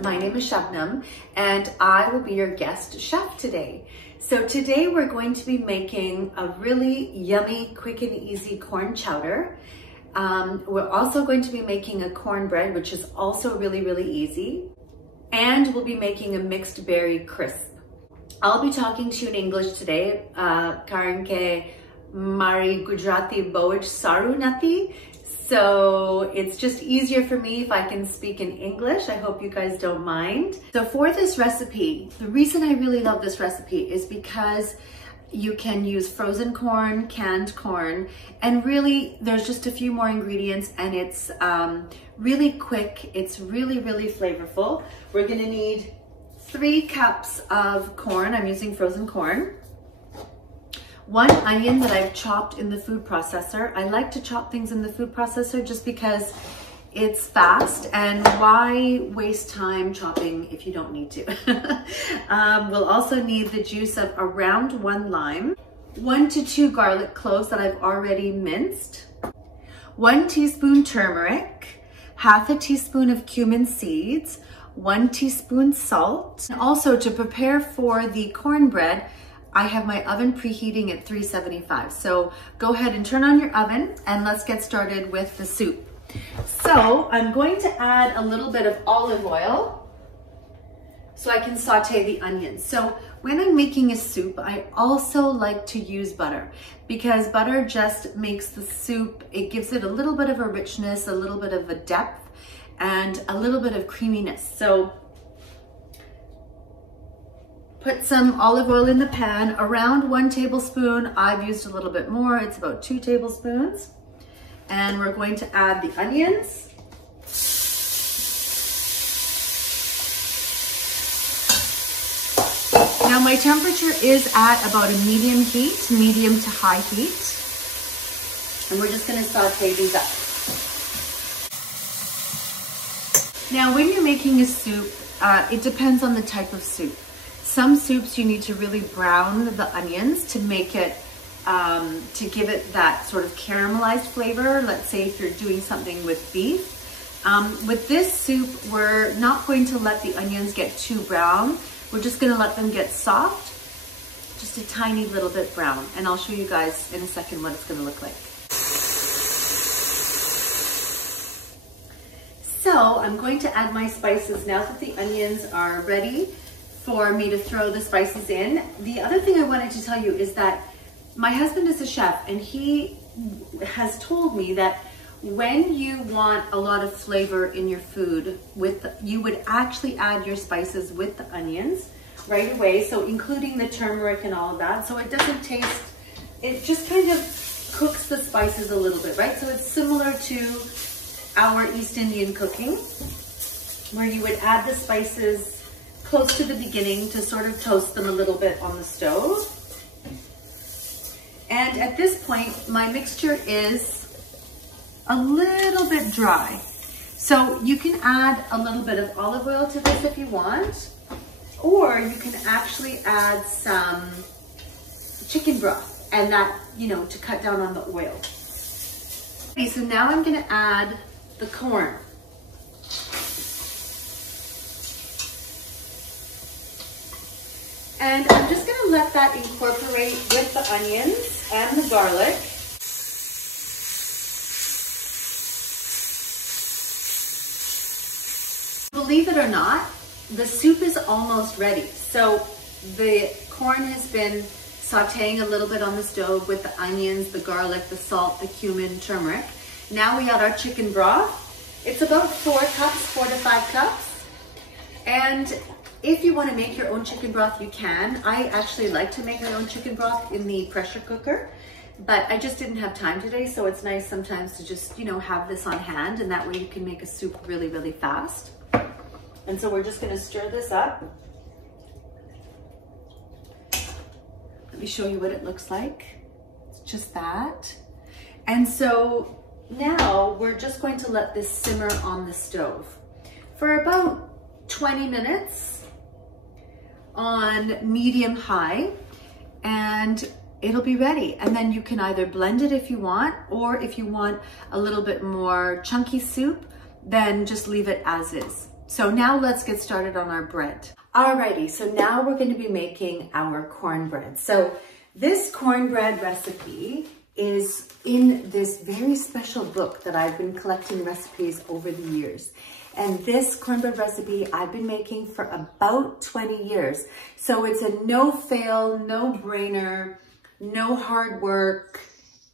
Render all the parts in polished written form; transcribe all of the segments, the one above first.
My name is Shabnam and I will be your guest chef today. So today we're going to be making a really yummy, quick and easy corn chowder. We're also going to be making a cornbread, which is also really easy. And we'll be making a mixed berry crisp. I'll be talking to you in English today. Karan ke Mari Gujarati Bowich Saru Nati. So it's just easier for me if I can speak in English. I hope you guys don't mind. So for this recipe, the reason I really love this recipe is because you can use frozen corn, canned corn, and really there's just a few more ingredients and it's really quick. It's really flavorful. We're gonna need 3 cups of corn. I'm using frozen corn. 1 onion that I've chopped in the food processor. I like to chop things in the food processor just because it's fast, and why waste time chopping if you don't need to? We'll also need the juice of around 1 lime, 1 to 2 garlic cloves that I've already minced, 1 teaspoon turmeric, 1/2 teaspoon of cumin seeds, 1 teaspoon salt. And also to prepare for the cornbread, I have my oven preheating at 375. So go ahead and turn on your oven and let's get started with the soup. So I'm going to add a little bit of olive oil so I can saute the onions. So when I'm making a soup, I also like to use butter because butter just makes the soup, it gives it a little bit of a richness, a little bit of a depth, and a little bit of creaminess. So put some olive oil in the pan, around 1 tablespoon. I've used a little bit more, it's about 2 tablespoons. And we're going to add the onions. Now my temperature is at about a medium heat, medium to high heat. And we're just gonna saute these up. Now when you're making a soup, it depends on the type of soup. Some soups you need to really brown the onions to make it, to give it that sort of caramelized flavor. Let's say if you're doing something with beef. With this soup, we're not going to let the onions get too brown. We're just gonna let them get soft, just a tiny little bit brown. And I'll show you guys in a second what it's gonna look like. So I'm going to add my spices now that the onions are ready for me to throw the spices in. The other thing I wanted to tell you is that my husband is a chef and he has told me that when you want a lot of flavor in your food, you would actually add your spices with the onions right away. So including the turmeric and all of that. So it doesn't taste, it just kind of cooks the spices a little bit, right? So it's similar to our East Indian cooking where you would add the spices close to the beginning to sort of toast them a little bit on the stove. And at this point, my mixture is a little bit dry. So you can add a little bit of olive oil to this if you want, or you can actually add some chicken broth and that, you know, to cut down on the oil. Okay, so now I'm gonna add the corn. And I'm just gonna let that incorporate with the onions and the garlic. Believe it or not, the soup is almost ready. So the corn has been sauteing a little bit on the stove with the onions, the garlic, the salt, the cumin, turmeric. Now we add our chicken broth. It's about 4 cups, 4 to 5 cups. And if you want to make your own chicken broth, you can. I actually like to make my own chicken broth in the pressure cooker, but I just didn't have time today, so it's nice sometimes to just, you know, have this on hand, and that way you can make a soup really, really fast. And so we're just gonna stir this up. Let me show you what it looks like. It's just that. And so now we're just going to let this simmer on the stove for about 20 minutes on medium high, and it'll be ready. And then you can either blend it if you want, or if you want a little bit more chunky soup, then just leave it as is. So now let's get started on our bread. Alrighty, so now we're going to be making our cornbread. So this cornbread recipe is in this very special book that I've been collecting recipes over the years. And this cornbread recipe I've been making for about 20 years. So it's a no-fail, no-brainer, no hard work,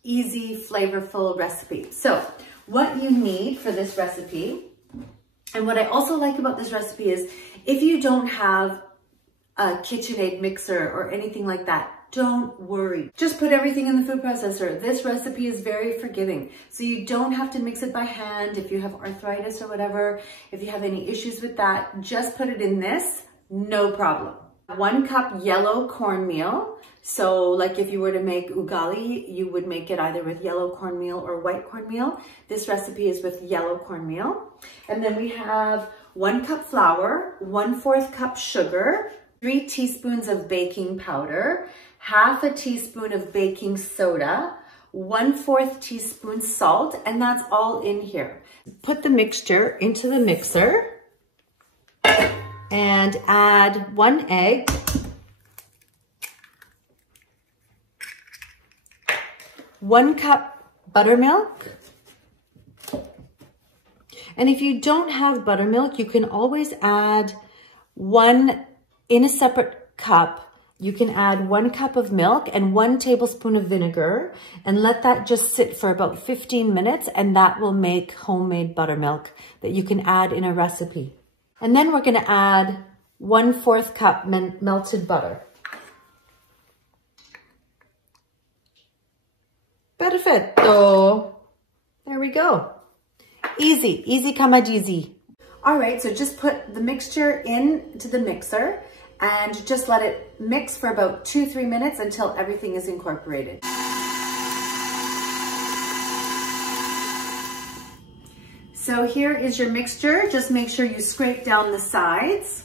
easy, flavorful recipe. So what you need for this recipe, and what I also like about this recipe is if you don't have a KitchenAid mixer or anything like that, don't worry. Just put everything in the food processor. This recipe is very forgiving. So you don't have to mix it by hand if you have arthritis or whatever. If you have any issues with that, just put it in this, no problem. 1 cup yellow cornmeal. So like if you were to make ugali, you would make it either with yellow cornmeal or white cornmeal. This recipe is with yellow cornmeal. And then we have 1 cup flour, 1/4 cup sugar, 3 teaspoons of baking powder, 1/2 teaspoon of baking soda, 1/4 teaspoon salt, and that's all in here. Put the mixture into the mixer and add 1 egg, 1 cup buttermilk. And if you don't have buttermilk, you can always add in a separate cup. You can add 1 cup of milk and 1 tablespoon of vinegar, and let that just sit for about 15 minutes, and that will make homemade buttermilk that you can add in a recipe. And then we're gonna add 1/4 cup melted butter. Perfetto. There we go. Easy, easy come easy. All right, so just put the mixture into the mixer and just let it mix for about 2-3 minutes until everything is incorporated. So here is your mixture. Just make sure you scrape down the sides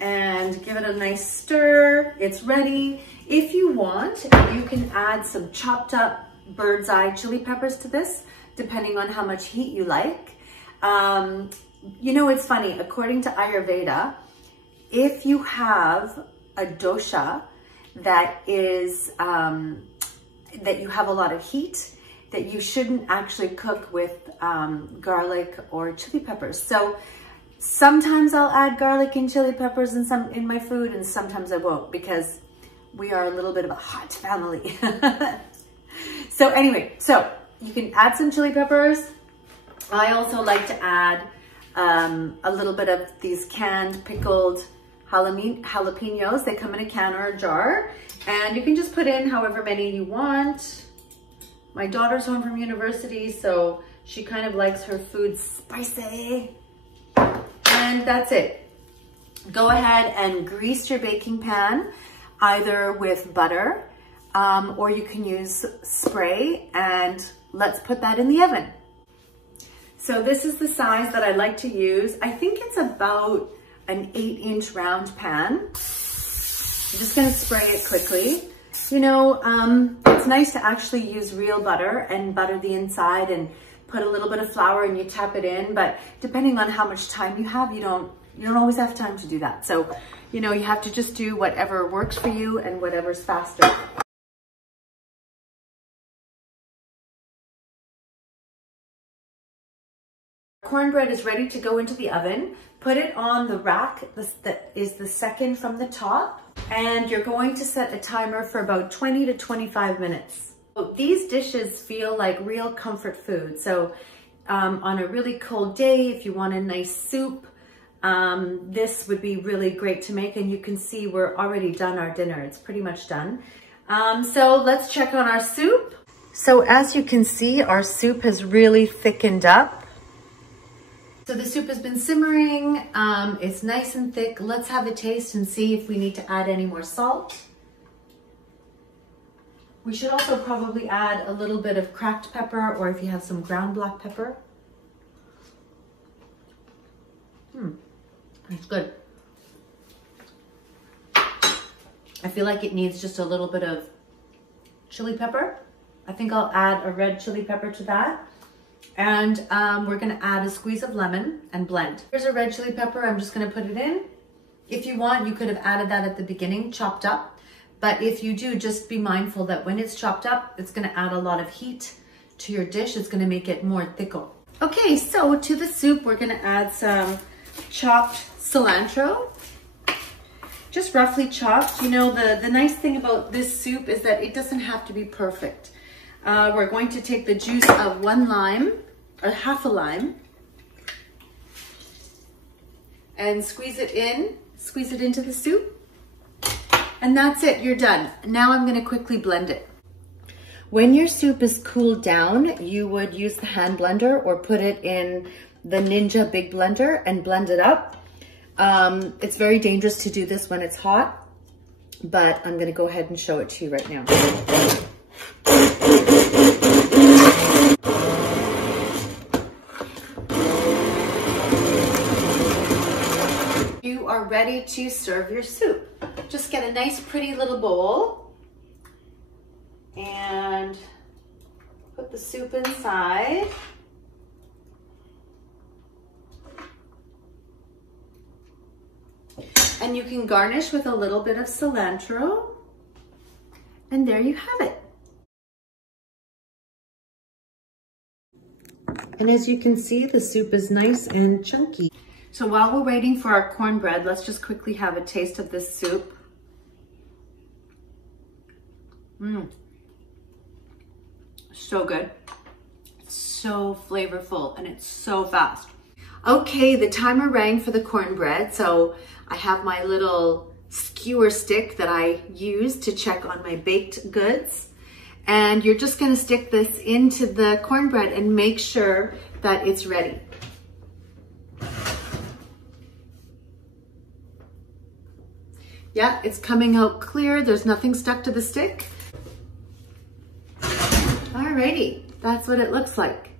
and give it a nice stir. It's ready. If you want, you can add some chopped up bird's eye chili peppers to this, depending on how much heat you like. You know, it's funny, according to Ayurveda, if you have a dosha that is, that you have a lot of heat, that you shouldn't actually cook with garlic or chili peppers. So sometimes I'll add garlic and chili peppers in my food, and sometimes I won't, because we are a little bit of a hot family. So anyway, so you can add some chili peppers. I also like to add a little bit of these canned pickled jalapenos. They come in a can or a jar, and you can just put in however many you want. My daughter's home from university, so she kind of likes her food spicy. And that's it. Go ahead and grease your baking pan, either with butter, or you can use spray, and let's put that in the oven. So this is the size that I like to use. I think it's about an 8-inch round pan. I'm just gonna spray it quickly. You know, it's nice to actually use real butter and butter the inside and put a little bit of flour and you tap it in, but depending on how much time you have, you don't always have time to do that. So, you know, you have to just do whatever works for you and whatever's faster. Cornbread is ready to go into the oven. Put it on the rack that is the second from the top, and you're going to set a timer for about 20 to 25 minutes. These dishes feel like real comfort food. So on a really cold day, if you want a nice soup, this would be really great to make. And you can see we're already done our dinner. It's pretty much done. So let's check on our soup. So as you can see, our soup has really thickened up. So the soup has been simmering. It's nice and thick. Let's have a taste and see if we need to add any more salt. We should also probably add a little bit of cracked pepper, or if you have some ground black pepper. It's good. I feel like it needs just a little bit of chili pepper. I think I'll add a red chili pepper to that. And we're gonna add a squeeze of lemon and blend. Here's a red chili pepper, I'm just gonna put it in. If you want, you could have added that at the beginning, chopped up. But if you do, just be mindful that when it's chopped up, it's gonna add a lot of heat to your dish. It's gonna make it more thicker. Okay, so to the soup, we're gonna add some chopped cilantro. Just roughly chopped. You know, the nice thing about this soup is that it doesn't have to be perfect. We're going to take the juice of one lime, or half a lime, and squeeze it into the soup. And that's it, you're done. Now I'm gonna quickly blend it. When your soup is cooled down, you would use the hand blender or put it in the Ninja Big Blender and blend it up. It's very dangerous to do this when it's hot, but I'm gonna go ahead and show it to you right now. You are ready to serve your soup. Just get a nice pretty little bowl and put the soup inside. And you can garnish with a little bit of cilantro. And there you have it. And as you can see, the soup is nice and chunky. So while we're waiting for our cornbread, let's just quickly have a taste of this soup. So good. It's so flavorful and it's so fast. Okay, the timer rang for the cornbread. So I have my little skewer stick that I use to check on my baked goods. And you're just gonna stick this into the cornbread and make sure that it's ready. Yeah, it's coming out clear. There's nothing stuck to the stick. Alrighty, that's what it looks like.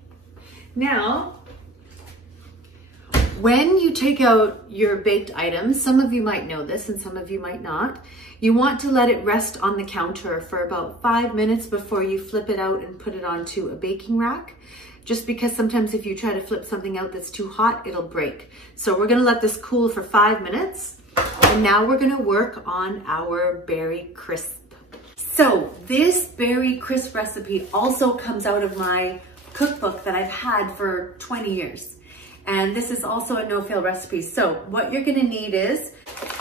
Now, when you take out your baked items, some of you might know this and some of you might not, you want to let it rest on the counter for about 5 minutes before you flip it out and put it onto a baking rack. Just because sometimes if you try to flip something out that's too hot, it'll break. So we're gonna let this cool for 5 minutes. And now we're gonna work on our berry crisp. So this berry crisp recipe also comes out of my cookbook that I've had for 20 years. And this is also a no-fail recipe. So what you're gonna need is,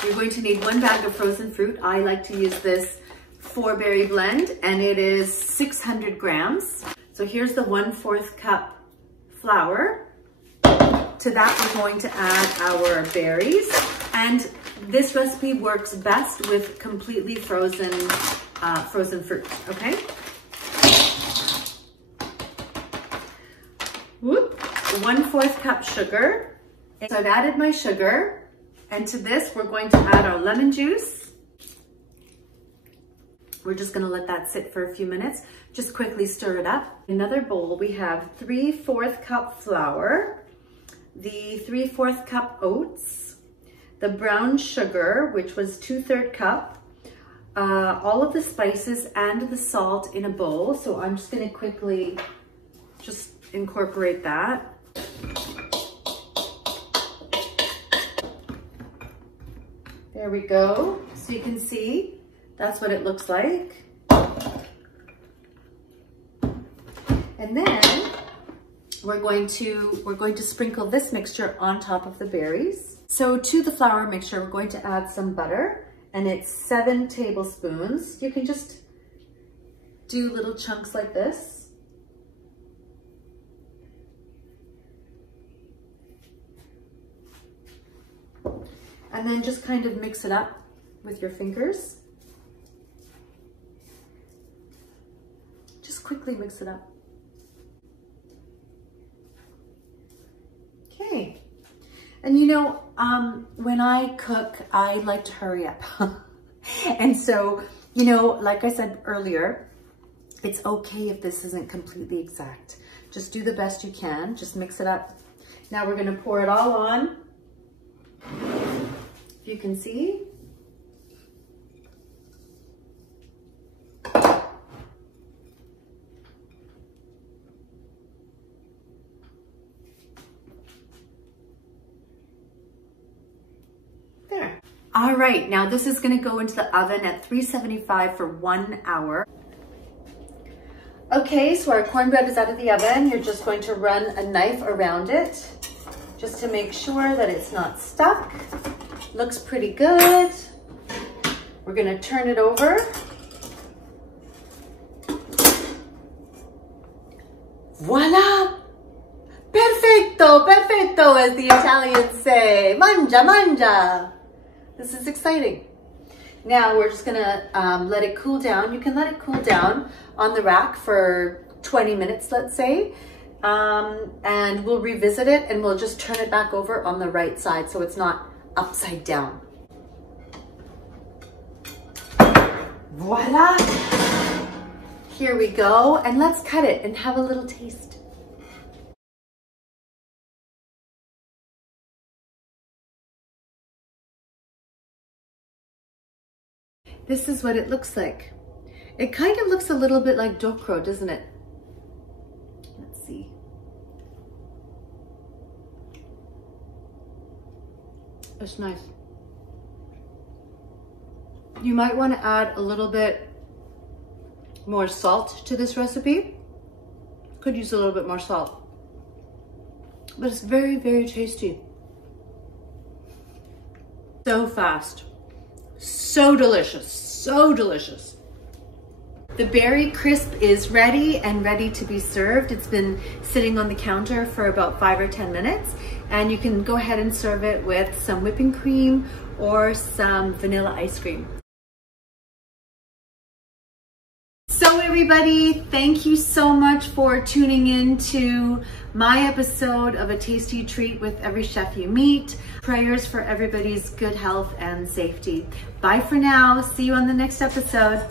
you're going to need 1 bag of frozen fruit. I like to use this 4-berry blend and it is 600 grams. So here's the 1/4 cup flour. To that we're going to add our berries. And this recipe works best with completely frozen fruit, okay? Whoop. 1/4 cup sugar. So I've added my sugar, and to this we're going to add our lemon juice. We're just gonna let that sit for a few minutes. Just quickly stir it up. In another bowl, we have 3/4 cup flour, the 3/4 cup oats, the brown sugar, which was 2/3 cup, all of the spices and the salt in a bowl. So I'm just gonna quickly just incorporate that. There we go. So you can see, that's what it looks like. And then we're going to sprinkle this mixture on top of the berries. So to the flour mixture, we're going to add some butter, and it's 7 tablespoons. You can just do little chunks like this. And then just kind of mix it up with your fingers. Just quickly mix it up. Okay. And you know, when I cook, I like to hurry up. And so, you know, like I said earlier, it's okay if this isn't completely exact. Just do the best you can. Just mix it up. Now we're gonna pour it all on. If you can see. There. All right, now this is gonna go into the oven at 375 for 1 hour. Okay, so our cornbread is out of the oven. You're just going to run a knife around it just to make sure that it's not stuck. Looks pretty good. We're gonna turn it over. Voila! Perfetto, perfetto, as the Italians say. Mangia, mangia. This is exciting. Now we're just gonna let it cool down. You can let it cool down on the rack for 20 minutes, let's say. And we'll revisit it and we'll just turn it back over on the right side so it's not upside down. Voila! Here we go, and let's cut it and have a little taste. This is what it looks like. It kind of looks a little bit like dokro, doesn't it? Let's see. It's nice. You might want to add a little bit more salt to this recipe. Could use a little bit more salt. But it's very, very tasty. So fast. So delicious, so delicious. The berry crisp is ready and ready to be served. It's been sitting on the counter for about 5 or 10 minutes, and you can go ahead and serve it with some whipping cream or some vanilla ice cream. So everybody, thank you so much for tuning in to my episode of A Tasty Treat with Every Chef You Meet. Prayers for everybody's good health and safety. Bye for now. See you on the next episode.